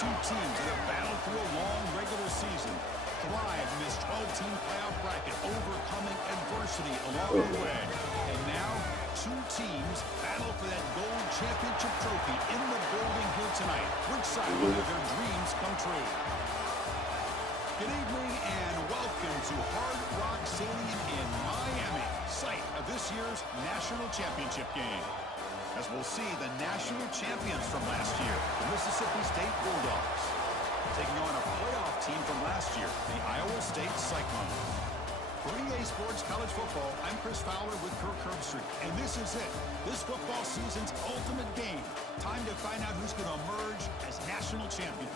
Two teams that have battled through a long regular season, thrive in this 12-team playoff bracket, overcoming adversity along the way. And now, two teams battle for that gold championship trophy in the building here tonight. Which side will have their dreams come true? Good evening and welcome to Hard Rock Stadium in Miami, site of this year's national championship game. As we'll see the national champions from last year, the Mississippi State Bulldogs, taking on a playoff team from last year, the Iowa State Cyclones. For EA Sports College Football, I'm Chris Fowler with Kirk Herbstreit, and this is it. This football season's ultimate game. Time to find out who's going to emerge as national champion.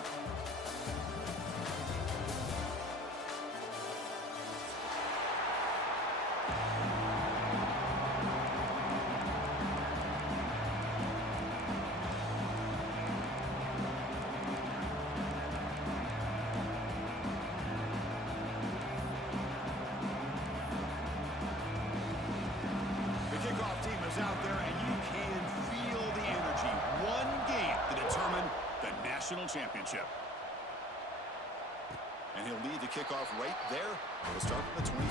Out there, and you can feel the energy. One game to determine the national championship. And he'll lead the kickoff right there. We'll start from the 25.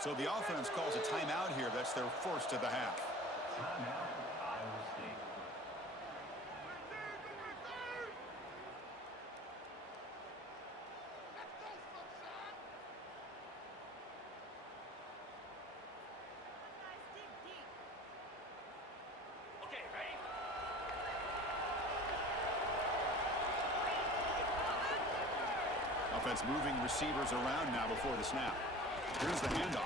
So the offense calls a timeout here. That's their first of the half. Timeout, Iowa State. Okay, ready? Offense moving receivers around now before the snap. Here's the handoff.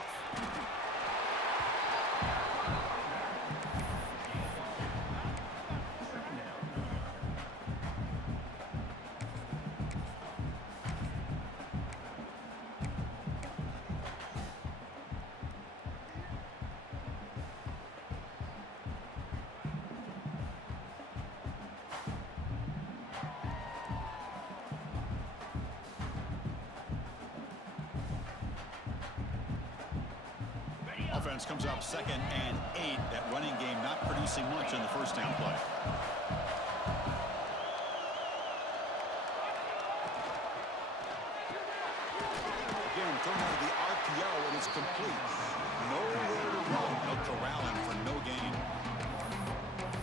Offense comes up 2nd and 8. That running game not producing much on the first down play. Again, thrown out of the RPO, and it's complete. Nowhere to run. No corralling for no gain.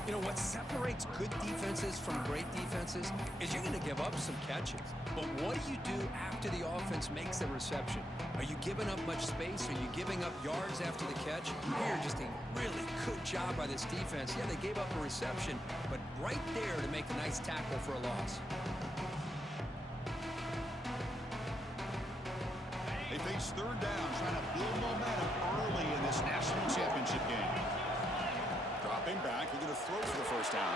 You know, what separates good defenses from great defenses is you're going to give up some catches. But what do you do after the offense makes the reception? Are you giving up much space? Are you giving up yards after the catch? Here, just a really good job by this defense. Yeah, they gave up a reception, but right there to make a nice tackle for a loss. They face third down, trying to build momentum early in this national championship game. Dropping back, they're going to throw for the first down.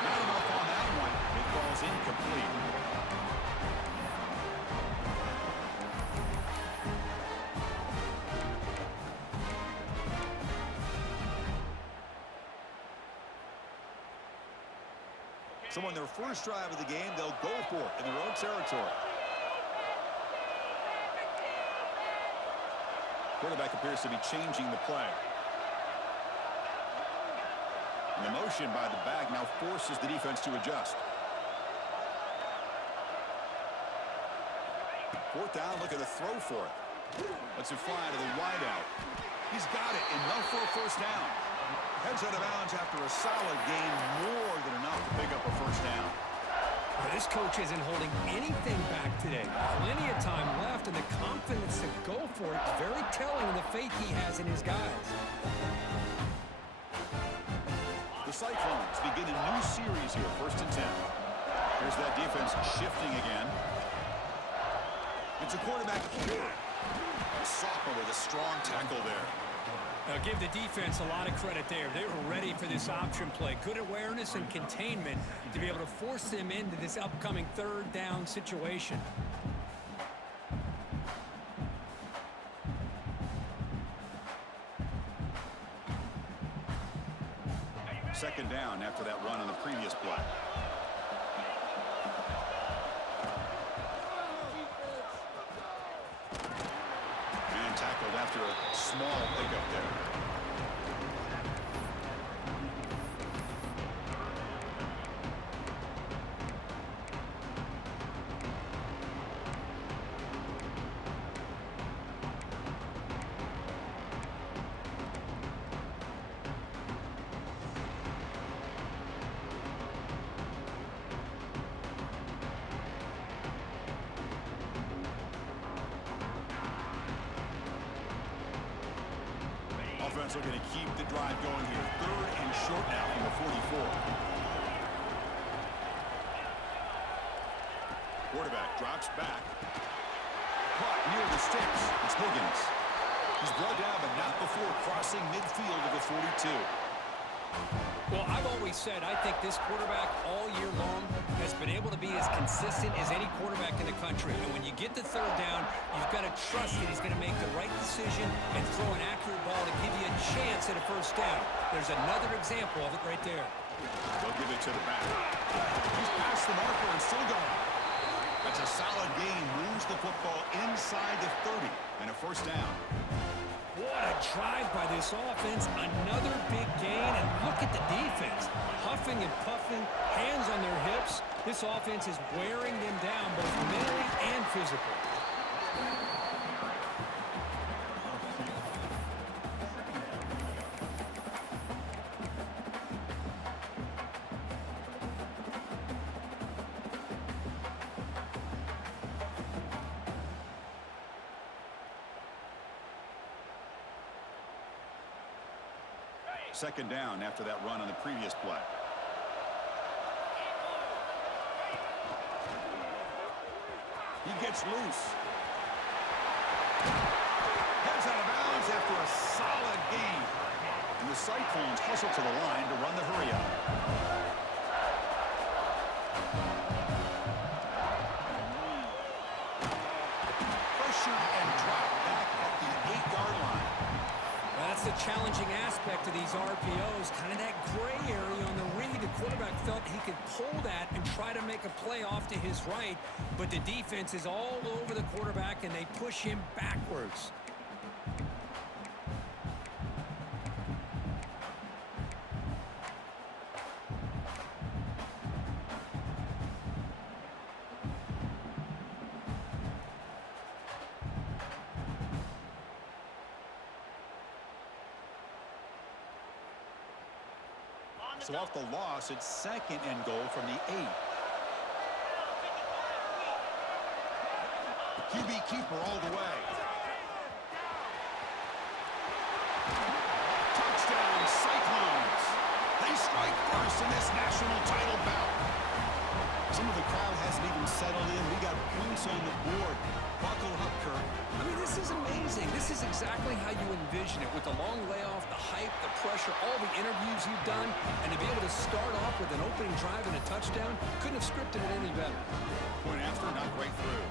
Not enough on that one. It falls incomplete. So on their first drive of the game, they'll go for it in their own territory. Quarterback appears to be changing the play. And the motion by the back now forces the defense to adjust. 4th down, looking to throw for it. Lets it fly to the wideout. He's got it, enough for a first down. Heads out of bounds after a solid gain, more than enough to pick up a first down. Well, this coach isn't holding anything back today. Plenty of time left, and the confidence to go for it is very telling in the faith he has in his guys. The Cyclones begin a new series here, 1st and 10. Here's that defense shifting again. It's a quarterback here. A sophomore with a strong tackle there. Now give the defense a lot of credit there. They were ready for this option play. Good awareness and containment to be able to force them into this upcoming third down situation. Second down after that run on the previous play. And tackled after a small pickup there. Offense looking to keep the drive going here. Third and short now from the 44. Quarterback drops back. Caught near the sticks. It's Higgins. He's brought down, but not before crossing midfield of the 42. Well, I've always said I think this quarterback all year long has been able to be as consistent as any quarterback in the country. And when you get the third down, you've got to trust that he's going to make the right decision and throw an accurate ball to give you a chance at a first down. There's another example of it right there. They'll give it to the back. He's past the marker and still going. That's a solid gain. Moves the football inside the 30 and a first down. What a drive by this offense. Another big gain, and look at the defense. Huffing and puffing, hands on their hips. This offense is wearing them down both mentally and physically. Second down after that run on the previous play. He gets loose. Heads out of bounds after a solid gain. And the Cyclones hustle to the line to run the hurry-up. Pressure and drop back at the 8-yard line. That's the challenging aspect of these RPOs, kind of that gray area on the read. The quarterback felt he could pull that and try to make a play off to his right, but the defense is all over the quarterback, and they push him backwards. So off the loss, it's second and goal from the 8. QB keeper all the way. Touchdown, Cyclones. They strike first in this national title bout. Some of the crowd hasn't even settled in. We got points on the board. Buckle up, Kirk. I mean, this is amazing. This is exactly how you envision it, with the long layoff, the hype, the pressure, all the interviews you've done, and to be able to start off with an opening drive and a touchdown, couldn't have scripted it any better. Point after, not right through.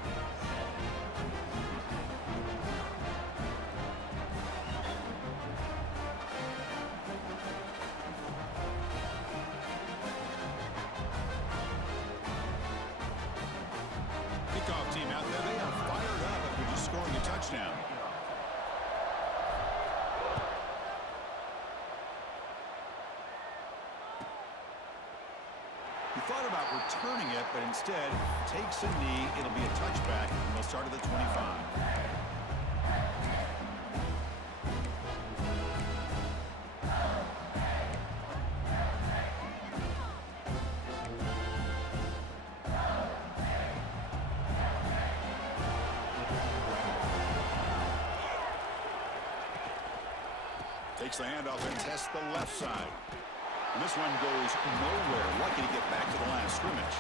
Kickoff team out there, they are fired up after just scoring a touchdown. He thought about returning it, but instead takes a knee. It'll be a touchback, and they'll start at the 25. Takes the handoff and tests the left side. And this one goes nowhere. Lucky to get back to the line of scrimmage.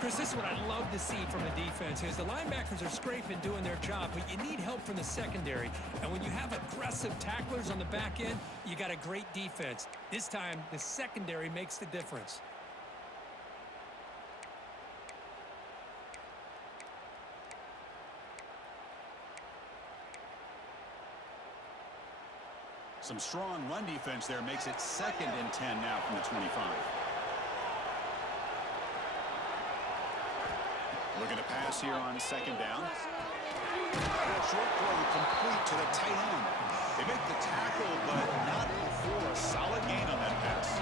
Chris, this is what I love to see from a defense is the linebackers are scraping, doing their job, but you need help from the secondary. And when you have aggressive tacklers on the back end, you got a great defense. This time, the secondary makes the difference. Some strong run defense there makes it 2nd and 10 now from the 25. Looking to pass here on 2nd down. Short throw complete to the tight end. They make the tackle, but not before a solid gain on that pass.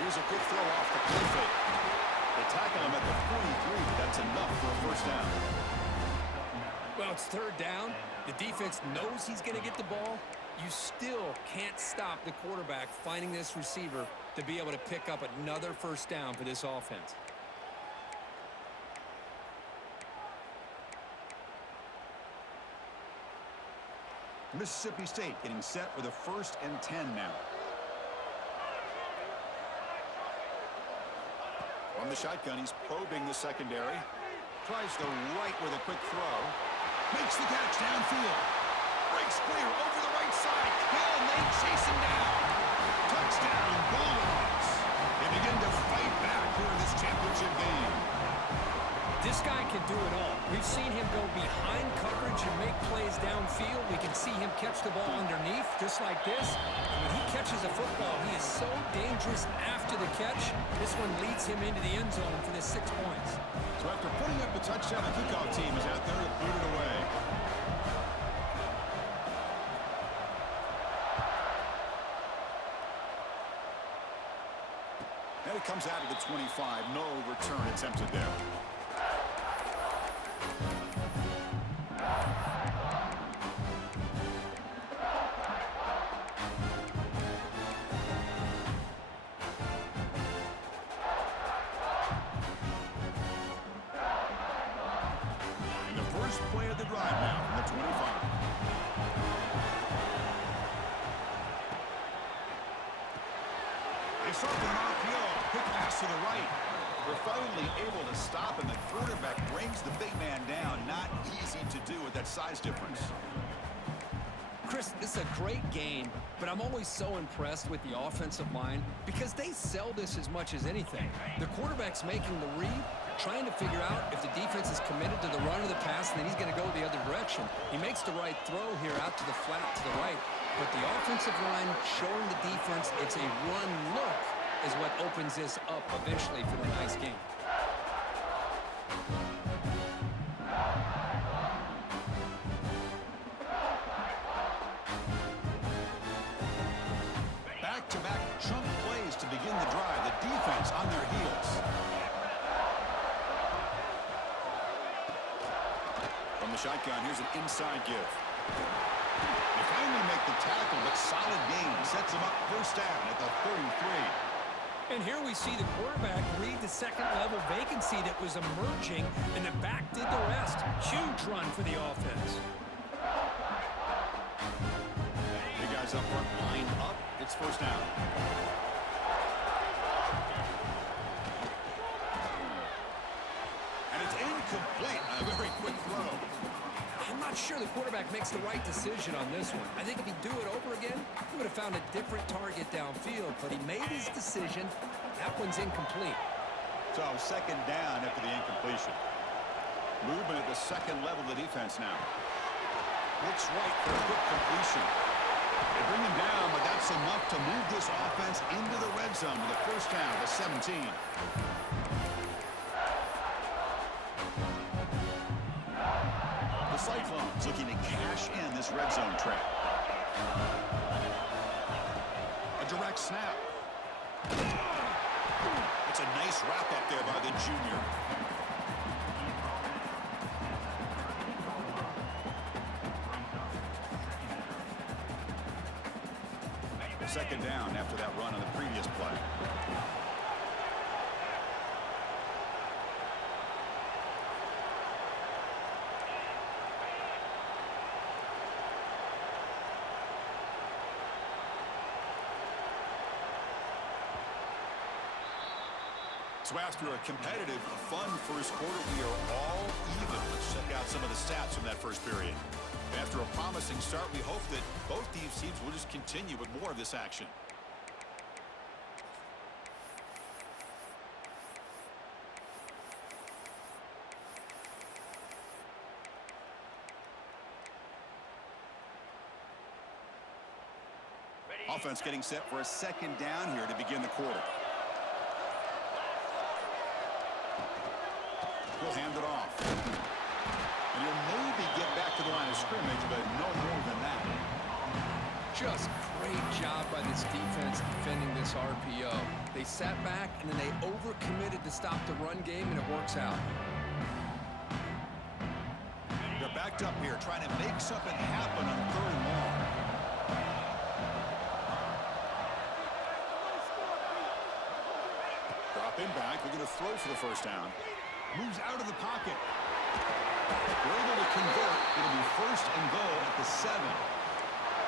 Here's a quick throw off the play fake. They tackle him at the 43, but that's enough for a first down. Well, it's 3rd down. The defense knows he's going to get the ball. You still can't stop the quarterback finding this receiver to be able to pick up another first down for this offense. Mississippi State getting set with a 1st and 10 now. From the shotgun, he's probing the secondary. Tries the right with a quick throw. Makes the catch downfield. Breaks clear over the right side. Hill, and they chase him down. Touchdown, Bulldogs. They begin to fight back here in this championship game. This guy can do it all. We've seen him go behind coverage and make plays downfield. We can see him catch the ball underneath, just like this. And when he catches a football, he is so dangerous after the catch. This one leads him into the end zone for the 6 points. So after putting up the touchdown, the kickoff team is out there to boot it away. And it comes out of the 25. No return attempted there. Play of the drive now from the 25. They start with an RPO. Quick pass to the right. We're finally able to stop, and the quarterback brings the big man down. Not easy to do with that size difference. Chris, this is a great game, but I'm always so impressed with the offensive line because they sell this as much as anything. The quarterback's making the read, trying to figure out if the defense is committed to the run or the pass, and then he's going to go the other direction. He makes the right throw here out to the flat to the right, but the offensive line showing the defense it's a run look is what opens this up eventually for the nice game. Back-to-back chunk plays to begin the drive. The defense on their heels. From the shotgun, here's an inside give. They finally make the tackle, but solid gain sets them up first down at the 33. And here we see the quarterback read the second-level vacancy that was emerging, and the back did the rest. Huge run for the offense. Big guys up front, lined up. It's first down. And it's incomplete. A very quick throw. I'm not sure the quarterback makes the right decision on this one. I think if he'd do it over again, he would have found a different target downfield, but he made his decision. That one's incomplete. So second down after the incompletion. Movement at the second level of the defense now. Looks right for a quick completion. They bring him down, but that's enough to move this offense into the red zone with a first down to 17. The Cyclones looking to cash in this red zone trap. A direct snap. It's a nice wrap up there by the junior. Second down after that run on the previous play. So after a competitive, fun first quarter, we are all even. Let's check out some of the stats from that first period. After a promising start, we hope that both these teams will just continue with more of this action. Offense getting set for a second down here to begin the quarter. He'll hand it off. And he'll maybe get back to the line of scrimmage, but no more than that. Just great job by this defense defending this RPO. They sat back, and then they overcommitted to stop the run game, and it works out. They're backed up here, trying to make something happen on 3rd and long. Drop in back. They're going to throw for the first down. Moves out of the pocket. We're able to convert. It'll be 1st and goal at the 7.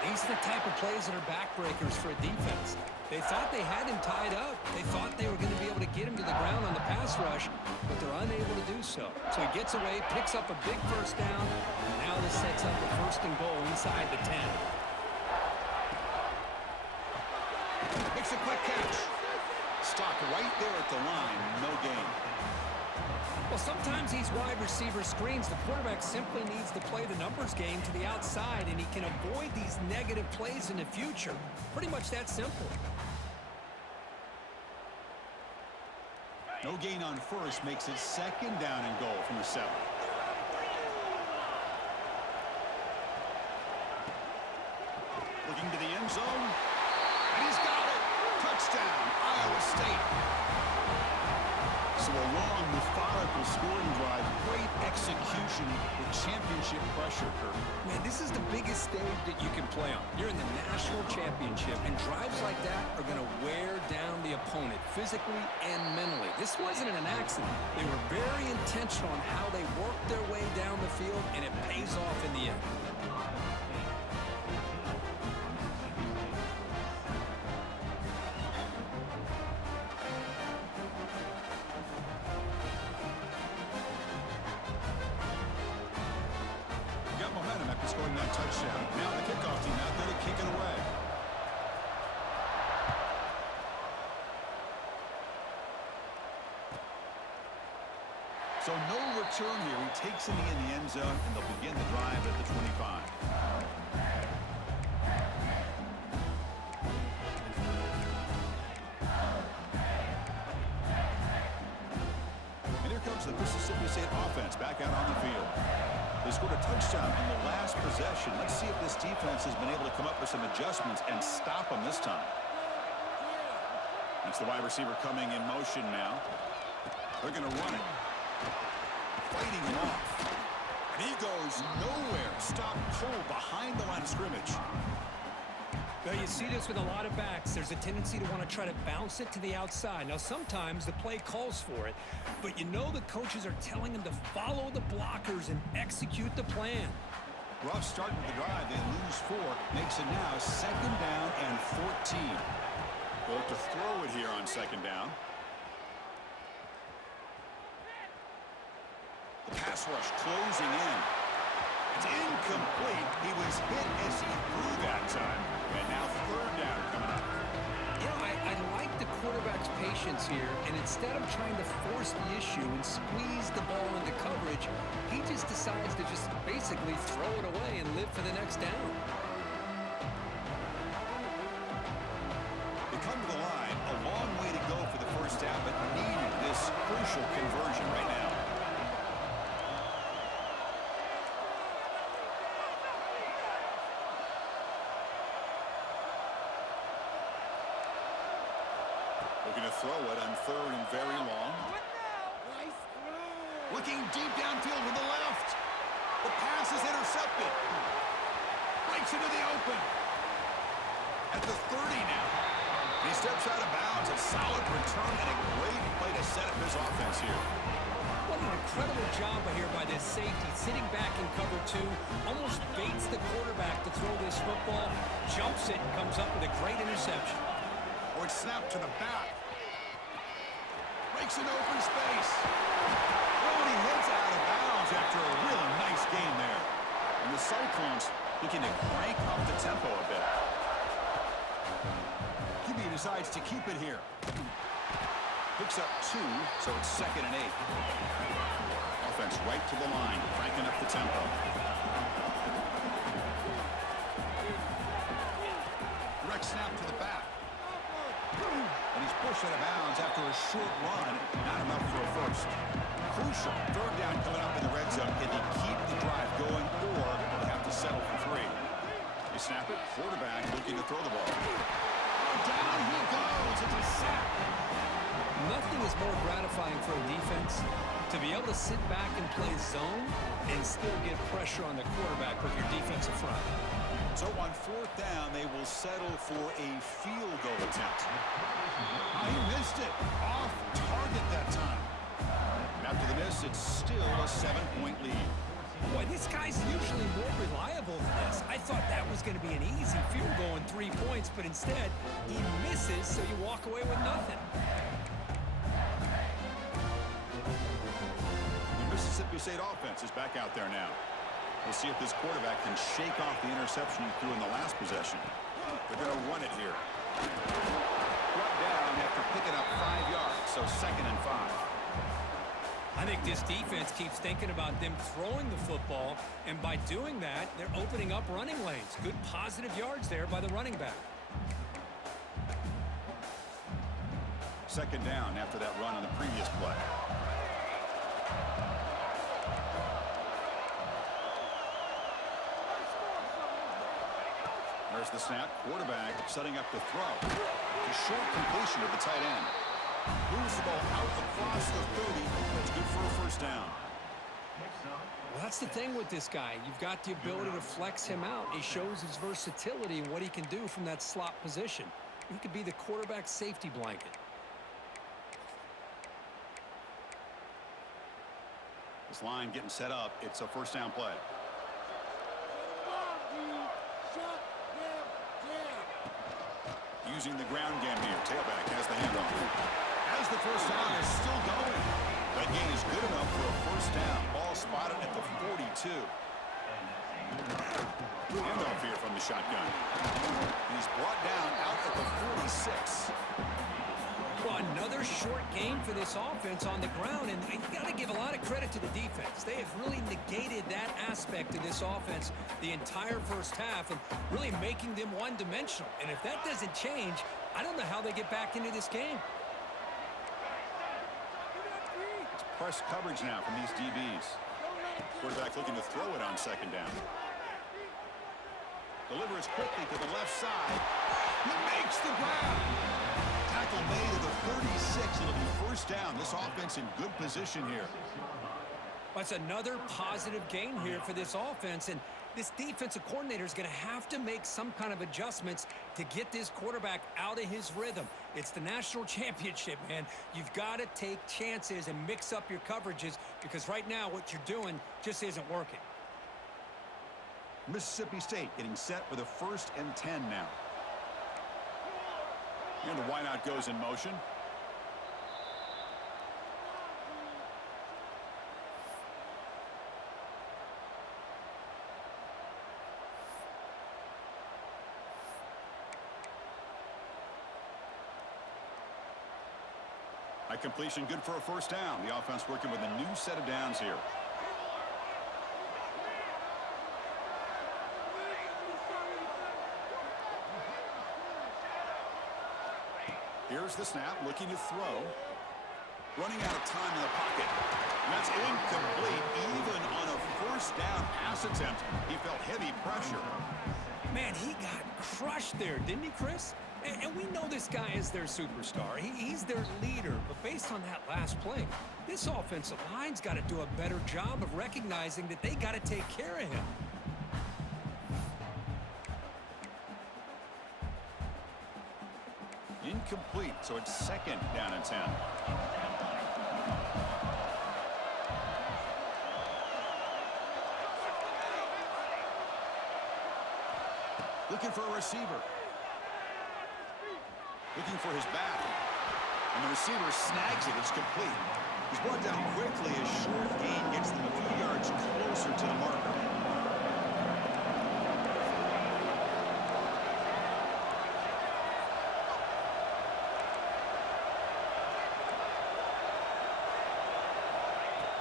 These are the type of plays that are backbreakers for a defense. They thought they had him tied up. They thought they were going to be able to get him to the ground on the pass rush, but they're unable to do so. So he gets away, picks up a big first down, and now this sets up a 1st and goal inside the 10. Makes a quick catch. Stopped right there at the line. No gain. Well, sometimes these wide receiver screens, the quarterback simply needs to play the numbers game to the outside, and he can avoid these negative plays in the future. Pretty much that simple. No gain on 1st makes it 2nd down and goal from the 7. Looking to the end zone. And he's got it. Touchdown, Iowa State. So a long, methodical scoring drive. Great execution with championship pressure, Kurt. Man, this is the biggest stage that you can play on. You're in the national championship, and drives like that are going to wear down the opponent physically and mentally. This wasn't an accident. They were very intentional on how they worked their way down the field, and it pays off in the end. Scoring that touchdown. Now the kickoff team out there to kick it away. So no return here. He takes it in the end zone, and they'll begin the drive at the 25. And here comes the Mississippi State offense back out on the field. They scored a touchdown in the last possession. Let's see if this defense has been able to come up with some adjustments and stop them this time. It's the wide receiver coming in motion now. They're going to run it. Fighting him off. And he goes nowhere. Stop cold behind the line of scrimmage. Well, you see this with a lot of backs. There's a tendency to want to try to bounce it to the outside. Now, sometimes the play calls for it, but you know the coaches are telling them to follow the blockers and execute the plan. Rough start to the drive. They lose 4. Makes it now 2nd down and 14. Well, to throw it here on 2nd down. The pass rush closing in. It's incomplete. He was hit as he threw that time. And now 3rd down coming up. You know, I like the quarterback's patience here, and instead of trying to force the issue and squeeze the ball into coverage, he just decides to just basically throw it away and live for the next down. They come to the line. A long way to go for the first down, but needed this crucial conversion right now. Looking to throw it on 3rd and very long. Looking deep downfield to the left. The pass is intercepted. Breaks into the open. At the 30 now. He steps out of bounds. A solid return and a great play to set up his offense here. What an incredible job here by this safety. Sitting back in cover 2. Almost baits the quarterback to throw this football. Jumps it and comes up with a great interception. Or it's snapped to the back. Breaks an open space. Oh, and he heads out of bounds after a really nice gain there. And the Cyclones looking to crank up the tempo a bit. QB decides to keep it here. Picks up 2, so it's 2nd and 8. Offense right to the line, cranking up the tempo. Direct snap to the back. And he's pushed out of bounds after a short run. Not enough for a first. Crucial. 3rd down coming up in the red zone. Can they keep the drive going, or will they have to settle for 3? They snap it. Quarterback looking to throw the ball. Oh, down he goes. It's a sack. Nothing is more gratifying for a defense to be able to sit back and play zone and still get pressure on the quarterback with your defensive front. So on 4th down, they will settle for a field goal attempt. He missed it. Off target that time. After the miss, it's still a 7-point lead. Boy, this guy's usually more reliable than this. I thought that was going to be an easy field goal in 3 points, but instead, he misses, so you walk away with nothing. The Mississippi State offense is back out there now. We'll see if this quarterback can shake off the interception he threw in the last possession. They're going to run it here. Brought down after picking up 5 yards, so 2nd and 5. I think this defense keeps thinking about them throwing the football, and by doing that, they're opening up running lanes. Good positive yards there by the running back. 2nd down after that run on the previous play. There's the snap. Quarterback setting up the throw. A short completion to the tight end. Moves the ball out across the 30. That's good for a 1st down. Well, that's the thing with this guy. You've got the ability to flex him out. He shows his versatility and what he can do from that slot position. He could be the quarterback's safety blanket. This line getting set up. It's a 1st down play. Using the ground game here. Tailback has the handoff. As the 1st down is still going. That gain is good enough for a 1st down. Ball spotted at the 42. Handoff here from the shotgun. He's brought down out at the 46. Well, another short game for this offense on the ground, and you got to give a lot of credit to the defense. They have really negated that aspect of this offense the entire 1st half and really making them one-dimensional. And if that doesn't change, I don't know how they get back into this game. It's press coverage now from these DBs. Quarterback looking to throw it on 2nd down. Delivers quickly to the left side. He makes the grab. Tackle made at the 36. It'll be 1st down. This offense in good position here. That's another positive gain here for this offense, and this defensive coordinator is going to have to make some kind of adjustments to get this quarterback out of his rhythm. It's the national championship, man. You've got to take chances and mix up your coverages because right now what you're doing just isn't working. Mississippi State getting set for the 1st and 10 now. And the wideout goes in motion. High completion, good for a 1st down. The offense working with a new set of downs here. Here's the snap, looking to throw. Running out of time in the pocket. And that's incomplete. Even on a 1st down pass attempt, he felt heavy pressure. Man, he got crushed there, didn't he, Chris? And we know this guy is their superstar. He's their leader. But based on that last play, this offensive line's got to do a better job of recognizing that they got to take care of him. Incomplete, so it's 2nd down and 10. Looking for a receiver. Looking for his back. And the receiver snags it. It's complete. He's brought down quickly. A short gain gets them a few yards closer to the marker.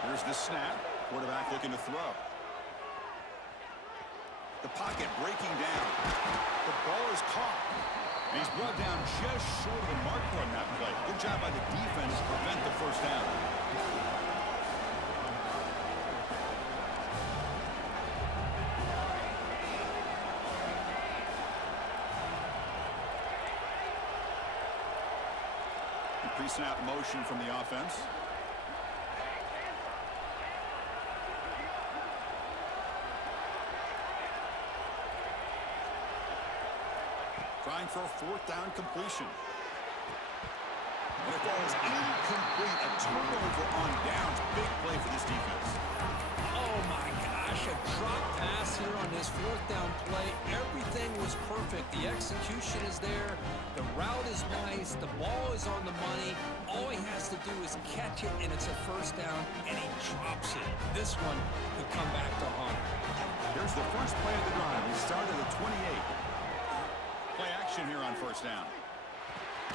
Here's the snap. Quarterback looking to throw. The pocket breaking down. The ball is caught. And he's brought down just short of the marker on that play. Good job by the defense to prevent the first down. The pre-snap motion from the offense. Trying for a fourth down completion. And the ball is incomplete. A turnover on downs. Big play for this defense. Oh, my gosh. A drop pass here on this fourth down play. Everything was perfect. The execution is there. The route is nice. The ball is on the money. All he has to do is catch it, and it's a first down, and he drops it. This one could come back to haunt him. Here's the first play of the drive. He started at 28. Play action here on first down.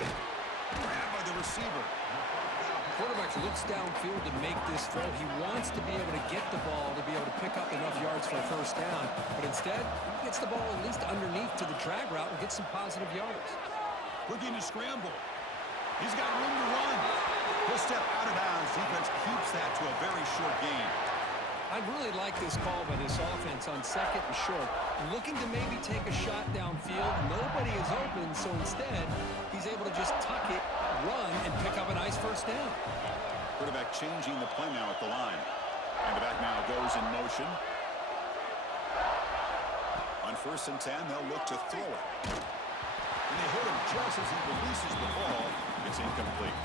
Grabbed by the receiver. Quarterback looks downfield to make this throw. He wants to be able to get the ball to be able to pick up enough yards for a first down. But instead, he gets the ball at least underneath to the drag route and gets some positive yards. Looking to scramble. He's got room to run. He'll step out of bounds. Defense keeps that to a very short gain. I really like this call by this offense on second and short. Looking to maybe take a shot downfield. Nobody is open, so instead, he's able to just tuck it, run, and pick up a nice first down. Quarterback changing the play now at the line. And the back now goes in motion. On 1st and 10, they'll look to throw it. And they hit him just as he releases the ball. It's incomplete.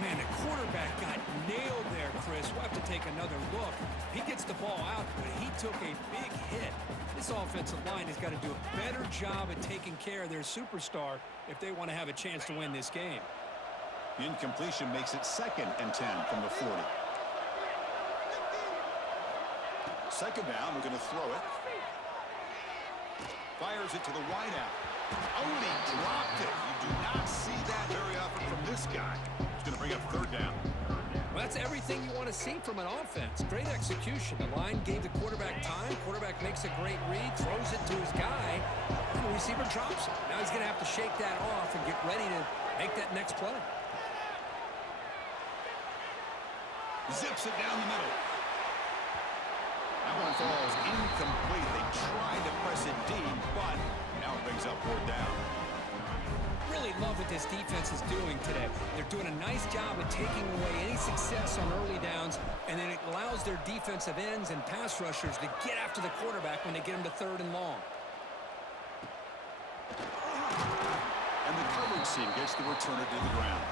Man, the quarterback got nailed there, Chris. We'll have to take another look. He gets the ball out, but he took a big hit. This offensive line has got to do a better job at taking care of their superstar if they want to have a chance to win this game. The incompletion makes it 2nd and 10 from the 40. Second down, we're going to throw it. Fires it to the wideout. Oh, and he dropped it. You do not see that very often from this guy. He's going to bring up 3rd down. Well, that's everything you want to see from an offense. Great execution. The line gave the quarterback time. Quarterback makes a great read, throws it to his guy, and the receiver drops it. Now he's going to have to shake that off and get ready to make that next play. Zips it down the middle. That one falls incomplete. They tried to press it deep, but now it brings up 4th down. Really love what this defense is doing today. They're doing a nice job of taking away any success on early downs, and then it allows their defensive ends and pass rushers to get after the quarterback when they get him to 3rd and long. And the coverage team gets the returner to the ground.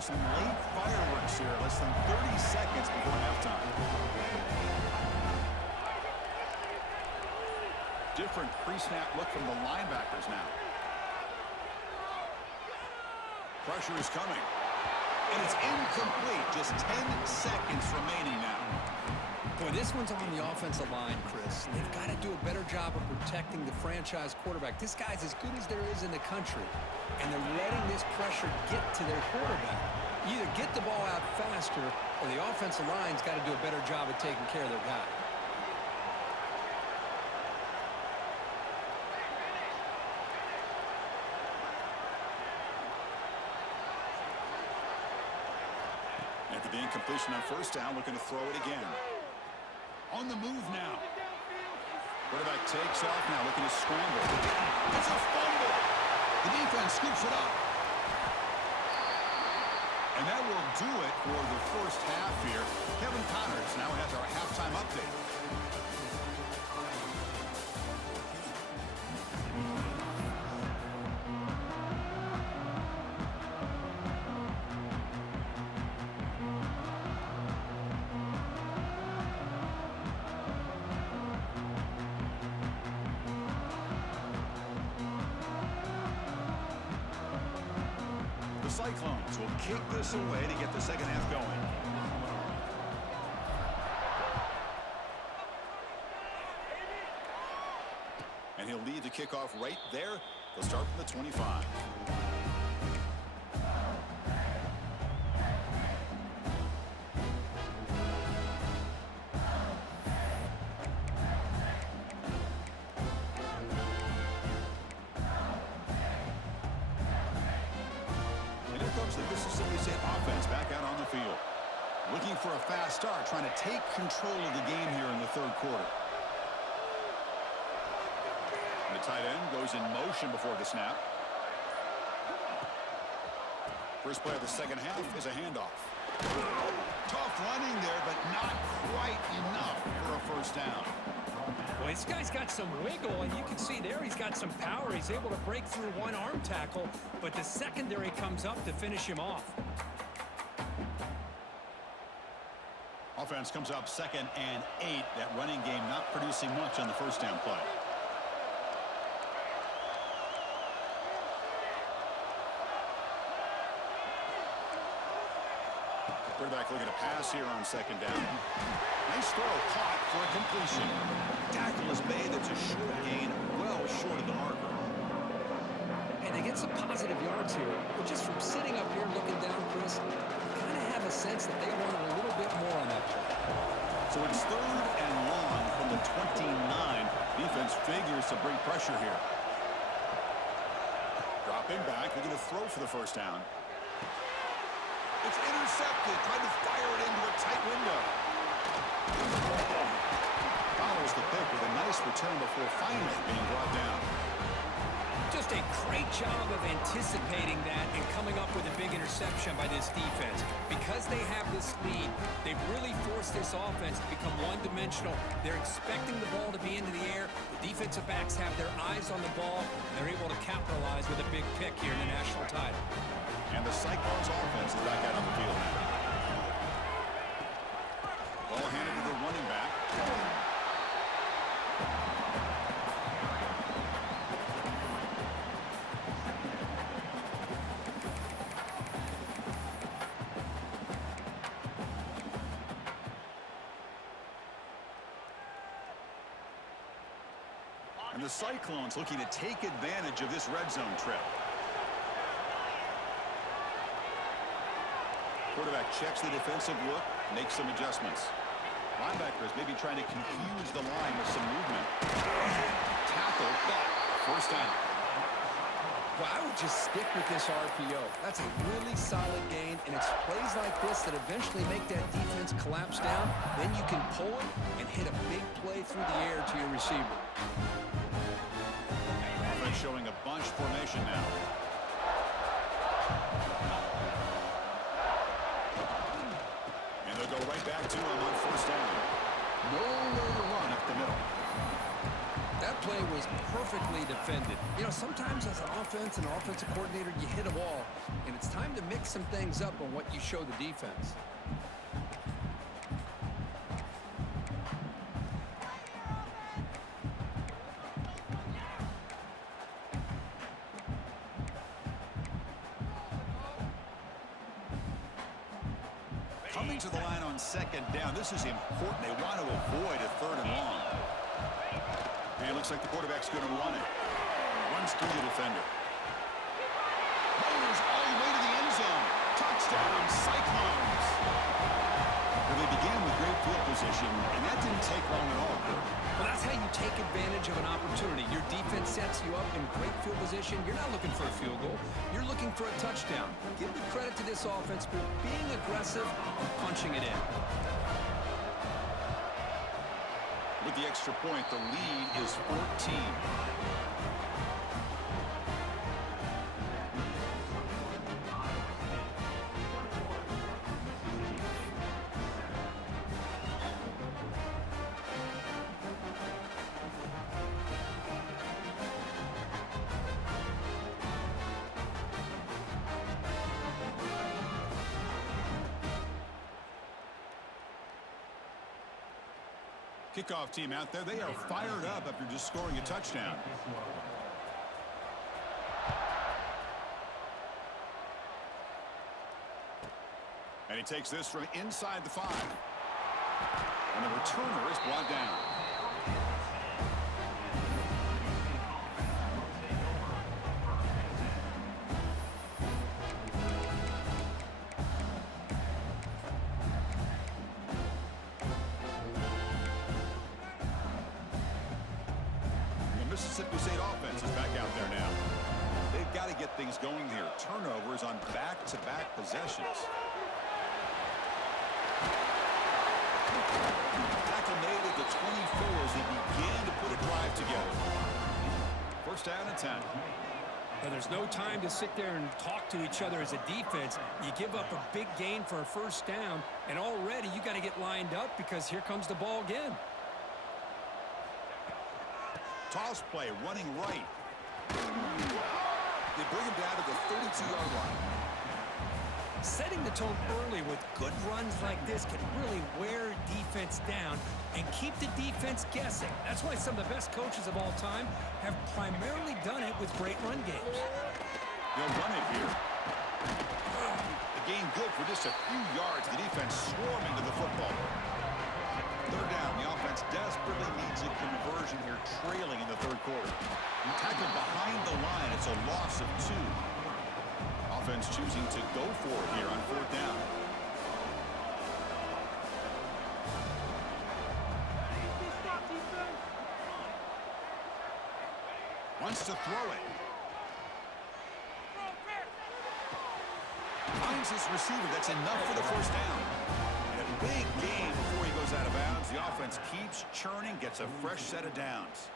Some late fireworks here, less than 30 seconds before halftime. Different pre-snap look from the linebackers now. Pressure is coming. And it's incomplete. Just 10 seconds remaining now. Boy, this one's on the offensive line, Chris. They've got to do a better job of protecting the franchise quarterback. This guy's as good as there is in the country, and they're letting this pressure get to their quarterback. Either get the ball out faster, or the offensive line's got to do a better job of taking care of their guy. After the incompletion on 1st down, looking to throw it again. On the move now. Quarterback takes off now, looking to scramble. It's a fumble. The defense scoops it up. And that will do it for the first half here. Kevin Connors now has our halftime update. Cyclones will kick this away to get the second half going. And he'll lead the kickoff right there. They'll start from the 25. And here comes the Mississippi State offense back out on the field. Looking for a fast start, trying to take control of the game here in the third quarter. The tight end goes in motion before the snap. First play of the second half is a handoff. Tough running there, but not quite enough for a first down. Well, this guy's got some wiggle, and you can see there he's got some power. He's able to break through one arm tackle, but the secondary comes up to finish him off. Offense comes up 2nd and 8. That running game not producing much on the first down play. Quarterback looking to pass here on 2nd down. Nice throw, caught for a completion. Tackle is made. That's a short gain, well short of the marker. And they get some positive yards here. But just from sitting up here looking down, Chris, you kind of have a sense that they wanted a little bit more on that play. So it's 3rd and long from the 29. Defense figures to bring pressure here. Dropping back, looking to throw for the first down. It's intercepted, trying to fire it into a tight window. Follows the pick with a nice return before finally being brought down. Just a great job of anticipating that and coming up with a big interception by this defense. Because they have this lead, they've really forced this offense to become one-dimensional. They're expecting the ball to be into the air. The defensive backs have their eyes on the ball, and they're able to capitalize with a big pick here in the national title. And the Cyclones offense is back out on the field now. Ball handed to the running back. And the Cyclones looking to take advantage of this red zone trip. Quarterback checks the defensive look, makes some adjustments. Linebackers maybe trying to confuse the line with some movement. Tackle, but first down. Well, I would just stick with this RPO. That's a really solid gain, and it's plays like this that eventually make that defense collapse down. Then you can pull it and hit a big play through the air to your receiver. Offense showing a bunch formation now. They'll go right back to him on first down. Nowhere to run up the middle. That play was perfectly defended. You know, sometimes as an offense and an offensive coordinator, you hit a wall, and it's time to mix some things up on what you show the defense. Coming to the line on 2nd down. This is important. They want to avoid a 3rd and long. And it looks like the quarterback's going to run it. Runs through the defender. Motors all the way to the end zone. Touchdown, Cyclones. Well, they began with great field position, and that didn't take long at all, Kurt. Well, that's how you take advantage of an opportunity. Your defense sets you up in great field position. You're not looking for a field goal. You're looking for a touchdown. Give the credit to this offense for being aggressive and punching it in. With the extra point, the lead is 14. Kickoff team out there. They are fired up after just scoring a touchdown. And he takes this from inside the 5. And the returner is brought down. Mississippi State offense is back out there now. They've got to get things going here. Turnovers on back-to-back possessions. Tackle made at the 24 as they began to put a drive together. First down and 10. Now, there's no time to sit there and talk to each other as a defense. You give up a big gain for a first down, and already you got to get lined up because here comes the ball again. Toss play, running right. They bring him down to the 32-yard line. Setting the tone early with good runs like this can really wear defense down and keep the defense guessing. That's why some of the best coaches of all time have primarily done it with great run games. They'll run it here. The gain good for just a few yards. The defense swarming to the football. Third down. The offense desperately needs a conversion here, trailing in the third quarter. Tackled behind the line. It's a loss of 2. Offense choosing to go for it here on fourth down. Wants to throw it. Finds his receiver. That's enough for the first down. And a big gain before he goes out of bounds. The offense keeps churning, gets a fresh set of downs.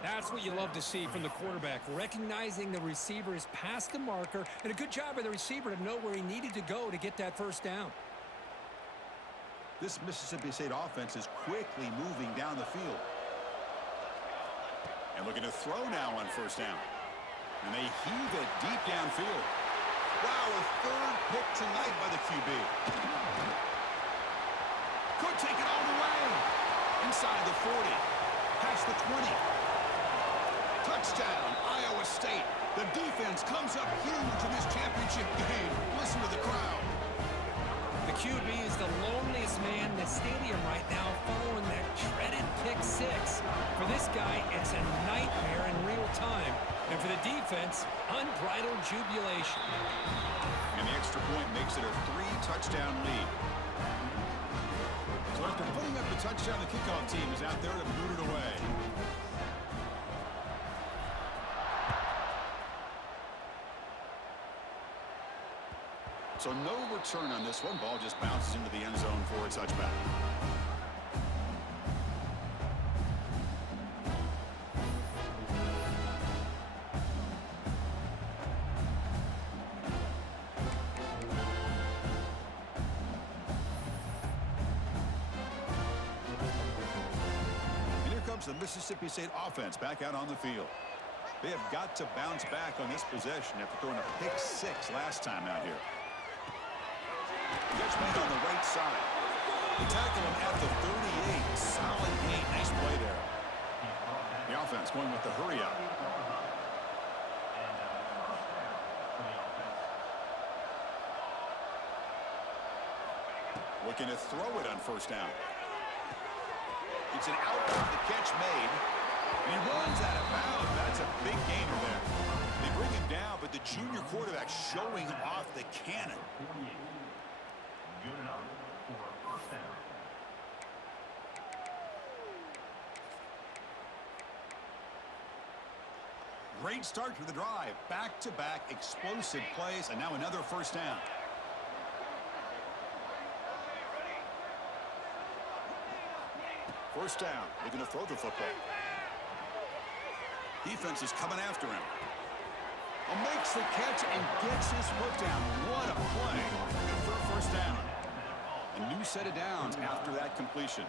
That's what you love to see from the quarterback, recognizing the receiver is past the marker, and a good job by the receiver to know where he needed to go to get that first down. This Mississippi State offense is quickly moving down the field. And looking to throw now on first down. And they heave it deep downfield. Wow, a third pick tonight by the QB. Could take it all the way. Inside the 40. Past the 20. Touchdown, Iowa State. The defense comes up huge in this championship game. Listen to the crowd. The QB is the loneliest man in the stadium right now following that dreaded pick 6. For this guy, it's a nightmare in real time. And for the defense, unbridled jubilation. And the extra point makes it a 3-touchdown lead. So after putting up the touchdown, the kickoff team is out there to boot it away. So no return on this one. Ball just bounces into the end zone for a touchback. And here comes the Mississippi State offense back out on the field. They have got to bounce back on this possession after throwing a pick 6 last time out here. Catch made on the right side. They tackle him at the 38. Solid gain. Nice play there. The offense going with the hurry up. Looking to throw it on first down. It's an outbound, the catch made. And he runs out of bounds. That's a big gainer there. They bring him down, but the junior quarterback showing off the cannon. Good enough for a first down. Great start to the drive. Back-to-back explosive plays, and now another first down. First down. They're going to throw the football. Defense is coming after him. Makes the catch and gets his foot down. What a play. Good for a first down. A new set of downs after that completion.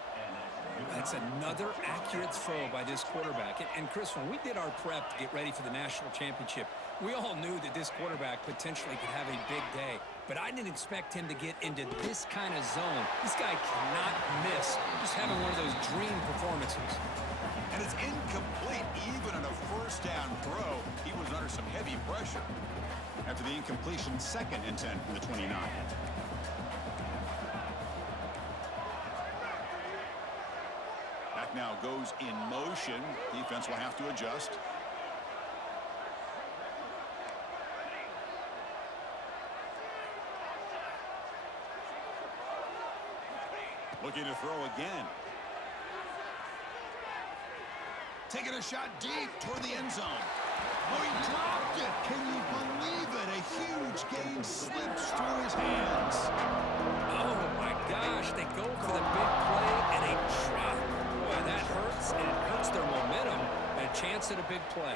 That's another accurate throw by this quarterback. And Chris, when we did our prep to get ready for the national championship, we all knew that this quarterback potentially could have a big day. But I didn't expect him to get into this kind of zone. This guy cannot miss. Just having one of those dream performances. And it's incomplete. Even on a first down throw, he was under some heavy pressure. After the incompletion, 2nd and 10 from the 29. clock now goes in motion. Defense will have to adjust. Looking to throw again. Taking a shot deep toward the end zone. Oh, he dropped it. Can you believe it? A huge game slips through his hands. Oh, my gosh. They go for the big play, and they drop. Boy, that hurts, and it hurts their momentum. And a chance at a big play.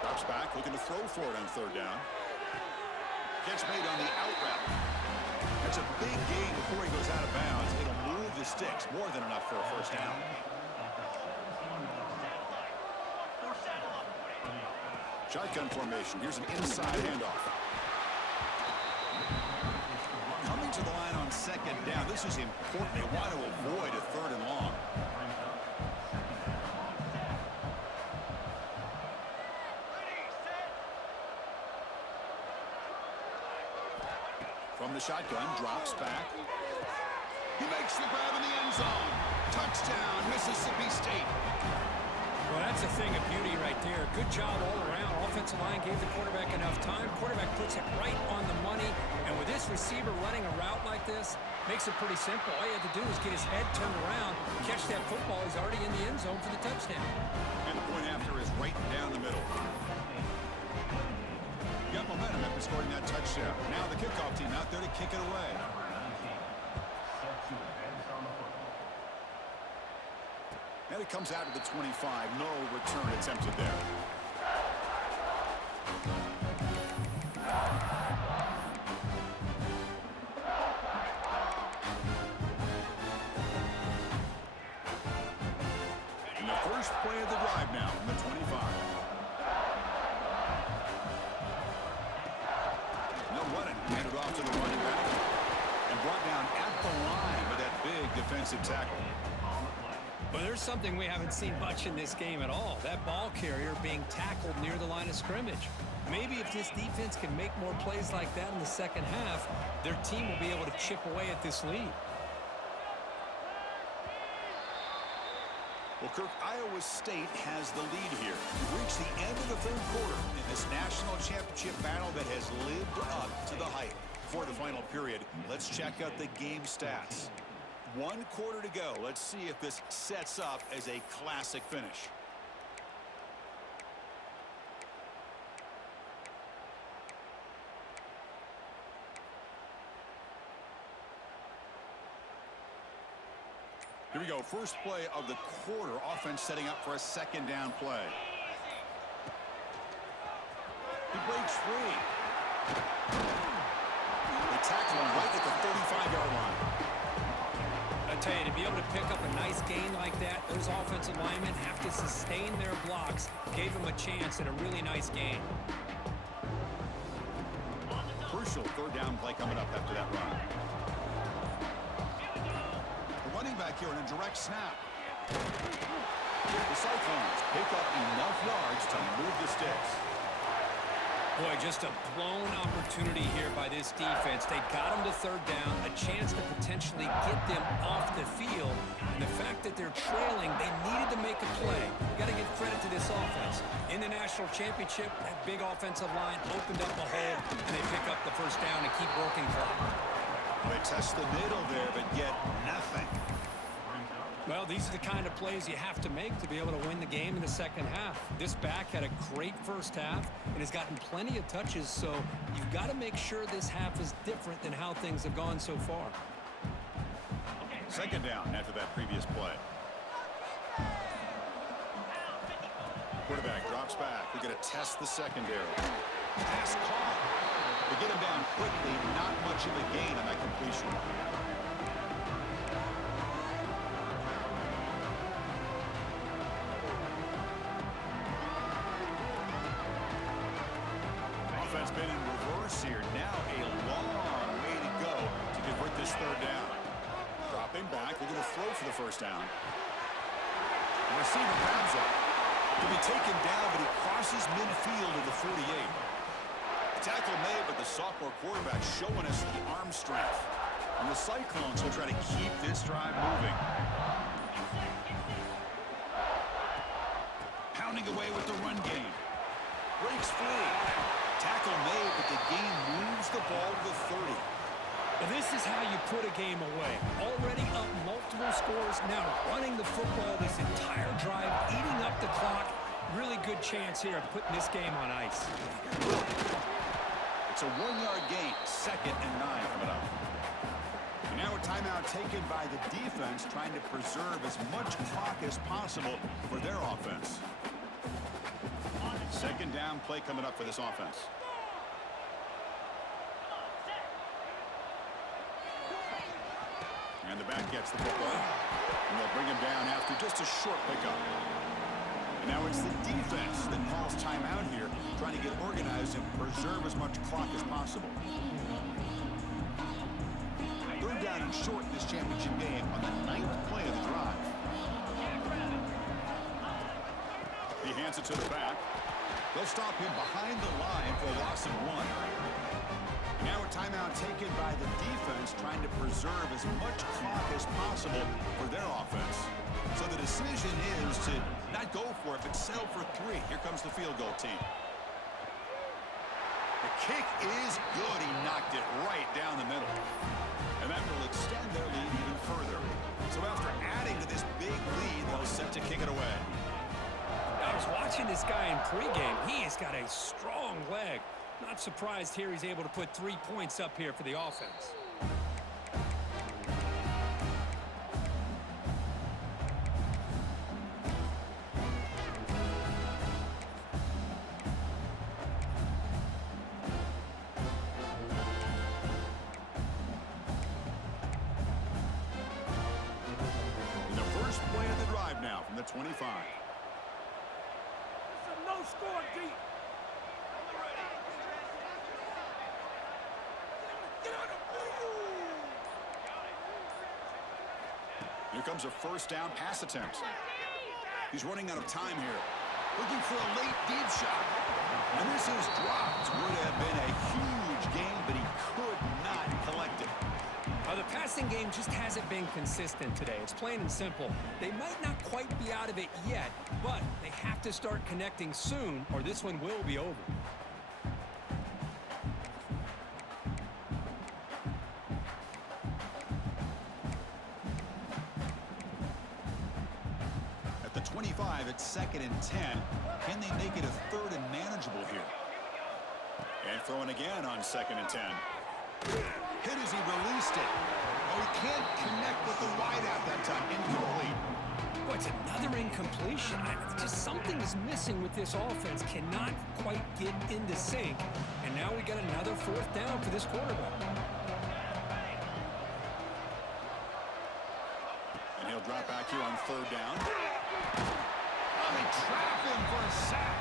Drops back, looking to throw for it on third down. Catch made on the out route. That's a big gain before he goes out of bounds. It'll move the sticks, more than enough for a first down. Shotgun formation. Here's an inside handoff. Coming to the line on second down. This is important. They want to avoid a third and long. From the shotgun, drops back. He makes the grab in the end zone. Touchdown, Mississippi State. Well, that's a thing of beauty right there. Good job all around. Offensive line gave the quarterback enough time. Quarterback puts it right on the money. And with this receiver running a route like this, makes it pretty simple. All you have to do is get his head turned around, catch that football. He's already in the end zone for the touchdown. And the point after is right down the middle. Got momentum after scoring that touchdown. Now the kickoff team out there to kick it away. And it comes out to the 25. No return attempted there. And the first play of the drive now from the 25. Handed off to the running back and brought down at the line with that big defensive tackle. Well, there's something we haven't seen much in this game at all. That ball carrier being tackled near the line of scrimmage. Maybe if this defense can make more plays like that in the second half, their team will be able to chip away at this lead. Well, Kirk, Iowa State has the lead here. We've reached the end of the third quarter in this national championship battle that has lived up to the hype. For the final period, let's check out the game stats. 1 quarter to go. Let's see if this sets up as a classic finish. Here we go. First play of the quarter. Offense setting up for a second down play. He breaks free. They tackle him right at the 35-yard line. I tell you, to be able to pick up a nice gain like that, those offensive linemen have to sustain their blocks. Gave them a chance at a really nice gain. Crucial third down play coming up after that run. Running back here in a direct snap. The Cyclones pick up enough yards to move the sticks. Boy, just a blown opportunity here by this defense. They got them to third down, a chance to potentially get them off the field. And the fact that they're trailing, they needed to make a play. You got to give credit to this offense. In the national championship, that big offensive line opened up a hole, and they pick up the first down and keep working clock. They test the middle there, but get nothing. Well, these are the kind of plays you have to make to be able to win the game in the second half. This back had a great first half and has gotten plenty of touches, so you've got to make sure this half is different than how things have gone so far. Second down after that previous play. Quarterback drops back. We're going to test the secondary. Pass caught. They get him down quickly. Not much of a gain on that completion. Offense been in reverse here. Now a long way to go to convert this third down. Dropping back. We're going to throw for the first down. The receiver grabs it. To be taken down, but he crosses midfield of the 48. Tackle made, but the sophomore quarterback showing us the arm strength. And the Cyclones will try to keep this drive moving. Pounding away with the run game. Breaks free. Tackle made, but the game moves the ball to the 30. Well, this is how you put a game away. Already up multiple scores, now running the football this entire drive, eating up the clock. Really good chance here of putting this game on ice. It's a 1-yard gain, 2nd and 9 coming up. And now a timeout taken by the defense, trying to preserve as much clock as possible for their offense. 2nd down play coming up for this offense. And the back gets the football. And they'll bring him down after just a short pickup. And now it's the defense that calls timeout here, trying to get organized and preserve as much clock as possible. 3rd down and short in this championship game on the 9th play of the drive. He hands it to the back. They'll stop him behind the line for a loss of 1. And now a timeout taken by the defense, trying to preserve as much clock as possible for their offense. So the decision is to not go for it, but settle for 3. Here comes the field goal team. The kick is good. He knocked it right down the middle. And that will extend their lead even further. So after adding to this big lead, they'll set to kick it away. I was watching this guy in pregame. He has got a strong leg. Not surprised here he's able to put 3 points up here for the offense. In the first play of the drive now from the 25. No score deep. Here comes a 1st down pass attempt. He's running out of time here. Looking for a late deep shot. And this is dropped. Would have been a huge gain, but he could not collect it. The passing game just hasn't been consistent today. It's plain and simple. They might not quite be out of it yet, but they have to start connecting soon, or this one will be over. At the 25, it's 2nd and 10. Can they make it a 3rd and manageable here? And throwing again on 2nd and 10. Hit as he released it. Oh, he can't connect with the wideout that time. Incomplete. Boy, it's another incompletion. Just something is missing with this offense. Cannot quite get into sync. And now we got another 4th down for this quarterback. And he'll drop back here on 3rd down. Oh, they trap him for a sack.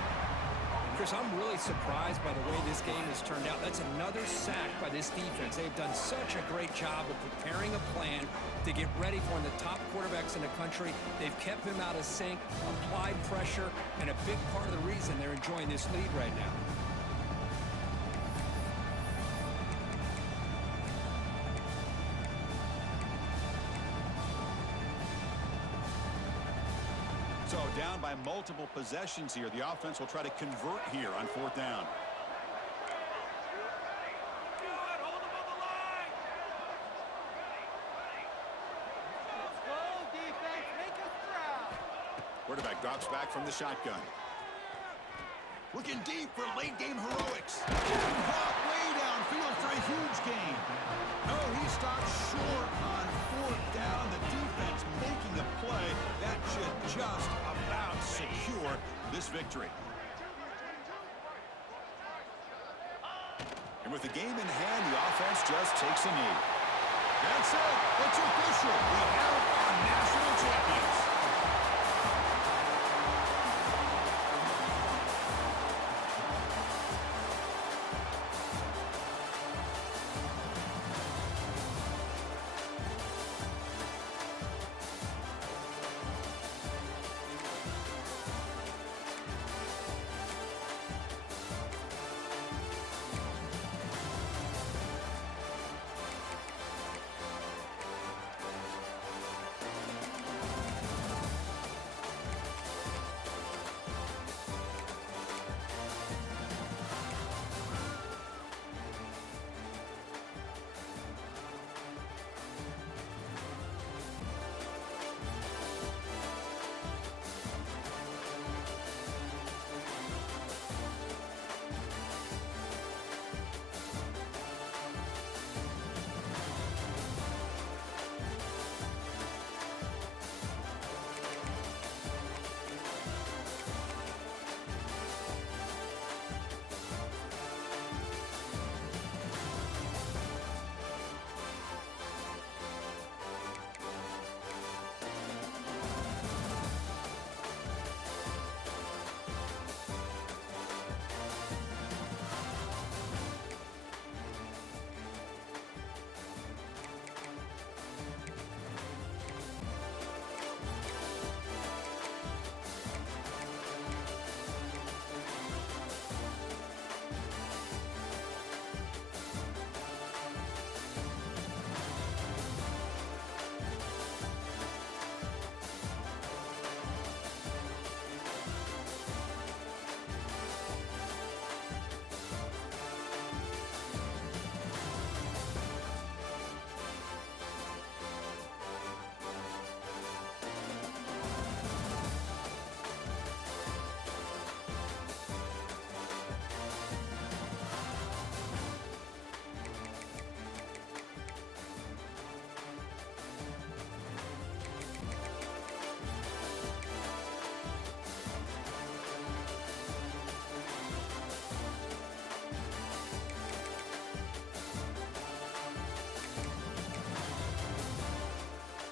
Chris, I'm really surprised by the way this game has turned out. That's another sack by this defense. They've done such a great job of preparing a plan to get ready for one of the top quarterbacks in the country. They've kept him out of sync, applied pressure, and a big part of the reason they're enjoying this lead right now. So down by multiple possessions here. The offense will try to convert here on 4th down. Quarterback drops back from the shotgun. Looking deep for late game heroics. Caught way downfield for a huge gain. No, he stopped short on 4th down. The defense making a play that should just about secure this victory. And with the game in hand, the offense just takes a knee. That's it. It's official. We have our national champions.